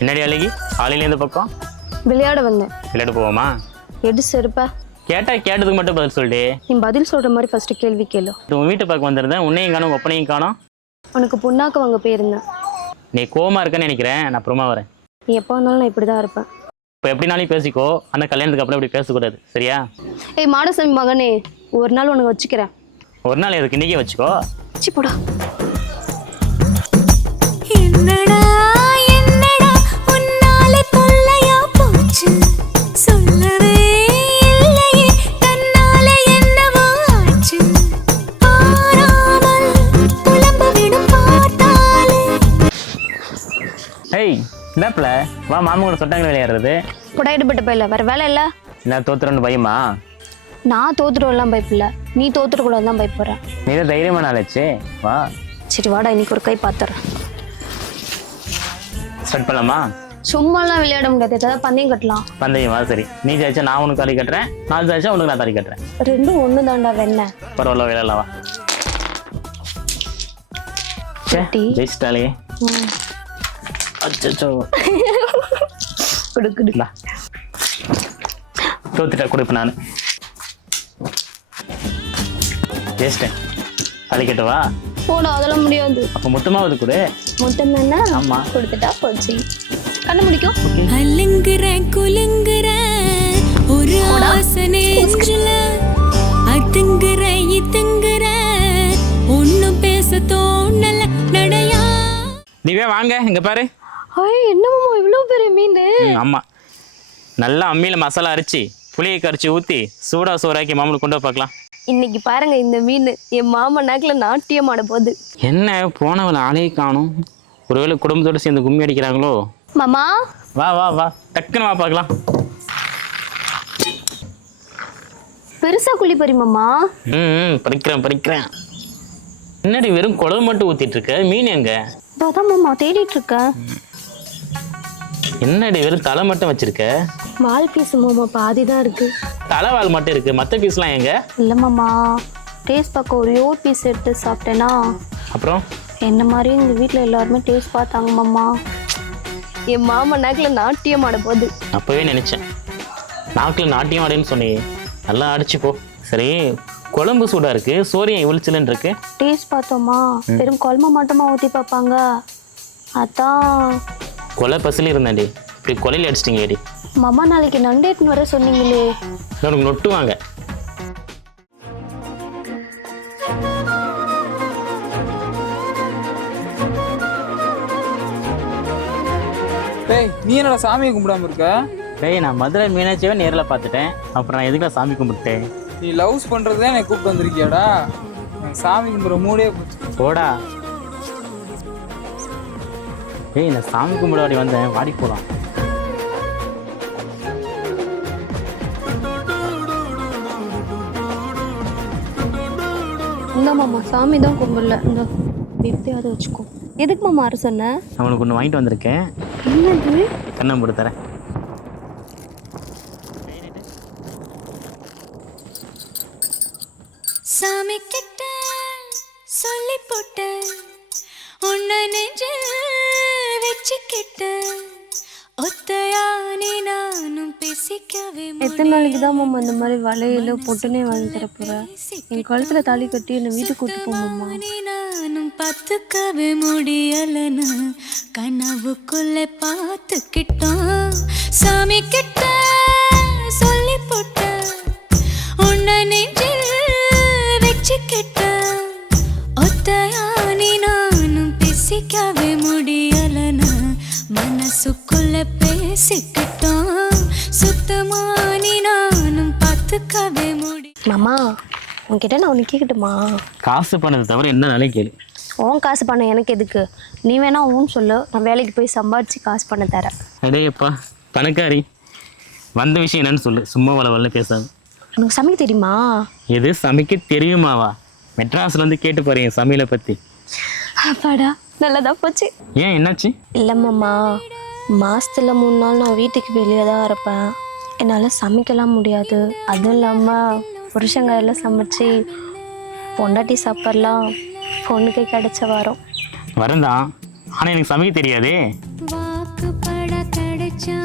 என்னடி அழகி காலையில இந்த பக்கம் விளையாட வந்தேன். விளையாட போவோமா? எடு செருப்பா. கேட்டதுக்கு மட்டும் பதில் சொல்லிட்டு. நீ பதில் சொல்ற மாதிரி ஃபர்ஸ்ட் கேள்வி கேளு. உன் வீட்டு பக்கம் வந்திருந்தேன், உன்னையும் காணும் ஒப்பனையும் காணும். உனக்கு புண்ணாக்க வாங்க போயிருந்தேன். நீ கோவமா இருக்கன்னு நினைக்கிறேன், நான் அப்புறமா வரேன். நீ எப்போ வந்தாலும் நான் இப்படிதான் இருப்பேன். இப்போ எப்படினாலும் பேசிக்கோ, ஆனால் கல்யாணத்துக்கு அப்புறம் இப்படி பேசக்கூடாது, சரியா? ஏய் மாடசாமி மகனே, ஒரு நாள் உனக்கு வச்சுக்கிறேன். ஒரு நாள் எதுக்கு, இன்னைக்கே வச்சுக்கோ. சி போடா. என்னடா என்னடா உன்னால தொல்லையா போச்சு, சொல்லவே இல்லையே தன்னால என்னவோ ஆச்சு, பாராமல் புலம்ப விடும் பார்த்தாலே. ஏய் இந்தாப்புல வா, மாமா கூட சொட்டாங்க விளையாடுறது. போடா எடுபட்ட போயில, வேற வேலை இல்லை. நான் தோத்துறேன்னு பயமா? நான் தோத்துடுவெல்லாம் பயப்பில்ல, நீ தோத்துடக்கூடாது தான் பயப்படுறேன். நீ தான் தைரியமான ஆளாச்சு, வா. சரி வாடா, இன்னைக்கு ஒரு கை பார்த்துறேன். ஸ்டார்ட் பண்ணலாமா? சும்மாலாம் விளையாட முடியாது, ஏதாவது பந்தயம் கட்டலாம். பந்தயமா? சரி, நீ ஜெயிச்சா நான் உனக்கு தாலி கட்டுறேன், நான் ஜெயிச்சா உனக்கு நான் தாலி கட்டுறேன். ரெண்டும் ஒன்று தாண்டா வெண்ண. பரவாயில்ல, விளையாடலாம் வா. ஜெயிச்சிட்டாலே. அச்சோ கொடுக்குடுங்களா. தோத்துட்டா கொடுப்பேன் நான். ஜெயிச்சிட்டேன், தாலி கட்டுவா? போடா, அதெல்லாம் முடியாது. அப்போ மொத்தமாவது கொடு. மொத்தம் தானே? ஆமா, கொடுத்துட்டா போச்சு. கண்ணு முடிக்கும். அலங்குற குலுங்குற ஒரு ஆசனே அதுங்குற இதுங்குற ஒன்னும் பேச தோணல நடையா. திவ்யா வாங்க, இங்க பாரு. ஐய் என்னமாமா இவ்வளோ பெரிய மீன்? ஆமா, நல்லா அம்மியில மசாலா அரைச்சி புளியை கரைச்சி ஊற்றி சூடா சோறாக்கி மாமனுக்கு கொண்டு பார்க்கலாம். இன்னைக்கு பாருங்க, இந்த மீன் என் மாமா நாக்கில் நாட்டியம் ஆட போகுது. என்ன போனவளை ஆளையே காணும், ஒருவேளை குடும்பத்தோடு சேர்ந்து கும்மி அடிக்கிறாங்களோ? மாமா வா வா வா, டக்குன்னு வா பார்க்கலாம். பெருசா குழி பறி மாமா. பறிக்கிறேன். என்னடி வெறும் குழம்பு மட்டும் ஊத்திட்டு இருக்க, மீன் எங்க? அதான் மாமா தேடிட்டு இருக்கேன். என்னடி வெறும் தலை மட்டும் வச்சிருக்க? வால் பீஸ் மாமா பாதி தான் இருக்கு. தலைவால் மட்டும் இருக்கு, மற்ற பீஸ்லாம் எங்க? இல்லை மாமா, டேஸ்ட் பார்க்க ஒரே ஒரு பீஸ் எடுத்து சாப்பிட்டேன்னா அப்புறம் என்ன மாதிரி இந்த வீட்டில் எல்லாருமே டேஸ்ட் பார்த்தாங்க மாமா. என் மாமா நாக்கில் நாட்டியம் ஆட போகுது. அப்பவே நினைச்சேன், நாக்கில் நாட்டியம் ஆடுன்னு சொன்னியே, நல்லா அடிச்சு போ. சரி, குழம்பு சூடா இருக்கு, சோரியம் இவளிச்சலன்னு இருக்கு. டேஸ்ட் பார்த்தோமா, வெறும் குழம்பு மட்டுமா ஊற்றி பார்ப்பாங்க, அதான். கொலை பசில இருந்தேன்டி, இப்படி கொலையில் அடிச்சிட்டிங்கடி. மாமா நாளைக்கு நண்டு எடுத்துன்னு வர சொன்னீங்களே. உனக்கு நொட்டுவாங்க. டேய் நீ என்னடா சாமியை கும்பிடாம இருக்க? டேய் நான் மதுரை மீனாட்சியவே நேரில் பார்த்துட்டேன், அப்புறம் நான் எதுக்குலாம் சாமி கும்பிட்டேன்? நீ லவ்ஸ் பண்றதே என்னை கூப்பிட்டு வந்திருக்கியாடா? எனக்கு சாமி கும்பிட்ற மூடே போச்சு. போடா. டேய் நான் சாமி கும்பிடாடி வந்தேன், வாடி போலாம். இந்த மாமா சாமி தான் கும்பிடல, இந்த எப்படியாவது வச்சுக்கோ. எதுக்கு மாமா அரை சொன்ன? அவனுக்கு ஒன்று வாங்கிட்டு வந்திருக்கேன். என்னது? கண்ணம் போட்டு தரேன். சாமி கிட்ட சொல்லி போட்ட உன்னை நெஞ்சில் வச்சுக்கிட்ட ஒத்தையானே நானும் பேசிக்கவே. எத்தனை நாளைக்கு தான் மாமா இந்த மாதிரி வலையில பொட்டுனே வாங்கி தர போறேன்? என் கழுத்துல தாலி கட்டி என்னை வீட்டுக்கு கூட்டு போமாமா. நானும் பார்த்துக்கவே முடியலன்னு கனவுக்குள்ள பார்த்துக்கிட்டோம். சாமி கிட்ட சொல்லி போட்ட உன்னை நெஞ்சில் வச்சுக்கிட்ட ஒத்தையானே நானும் பேசிக்கவே முடியலன்னு மனசுக்குள்ள பேசிக்கிட்டோம். சுத்தமானி நானும் பார்த்துக்கவே முடியும். மாமா உன்கிட்ட நான் ஒன்று கேட்கட்டுமா? காசு பண்ணது தவிர என்ன நாளைக்கு கேளு. உன் காசு பண்ண எனக்கு எதுக்கு? நீ வேணா ஊன்னு சொல்லு, நான் வேலைக்கு போய் சம்பாதிச்சு காசு பண்ண தரேன். அடேப்பா பணக்காரி, வந்த விஷயம் என்னன்னு சொல்லு, சும்மா வள பேசாது. உனக்கு சமைக்க தெரியுமா? எது சமைக்க தெரியுமாவா? மெட்ராஸ்லேருந்து கேட்டு போகிறேன் என் சமையலை பற்றி. அப்பாடா நல்லதாக போச்சு. ஏன் என்னாச்சு? இல்லை மாமா, மாதத்தில் 3 நாள் நான் வீட்டுக்கு வெளியே தான் இருப்பேன், என்னால் சமைக்கலாம் முடியாது. அதுவும் இல்லாமல் புருஷங்க எல்லாம் சமைச்சு பொண்டாட்டி சாப்பாடுலாம் பொண்ணுக்கு கிடைச்ச வாரம். வரேன்தான், ஆனால் எனக்கு சமைக்க தெரியாதே. வாக்குப்பட கிடைச்சா